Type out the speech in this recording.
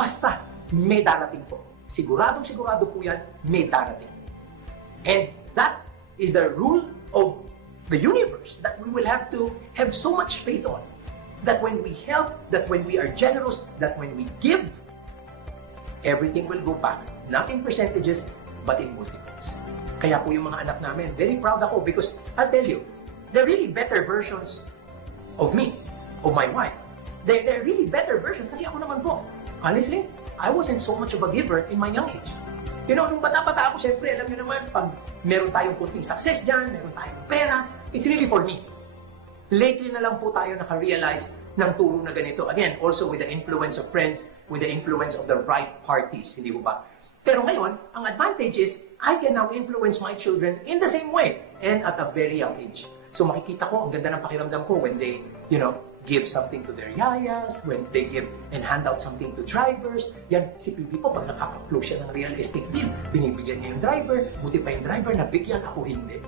Basta, may darating po. Siguradong-sigurado po yan, may darating. And that is the rule of the universe that we will have to have so much faith on. That when we help, that when we are generous, that when we give, everything will go back. Not in percentages, but in multiples. Kaya po yung mga anak namin, very proud ako because I'll tell you, they're really better versions of me, of my wife. They're really better versions kasi ako naman po. Honestly, I wasn't so much of a giver in my young age. You know, nung bata-bata ako, syempre, alam niyo naman, pag meron tayong kunting success dyan, meron tayong pera, it's really for me. Lately na lang po tayo naka-realize ng turo na ganito. Again, also with the influence of friends, with the influence of the right parties, hindi mo ba? Pero ngayon, ang advantage is, I can now influence my children in the same way and at a very young age. So makikita ko, ang ganda ng pakiramdam ko when they, give something to their yayas, when they give and hand out something to drivers. Yan, si Pipi po, pag nakaka-close siya ng real estate deal, binibigyan niya yung driver, buti pa yung driver, nabigyan ako hindi.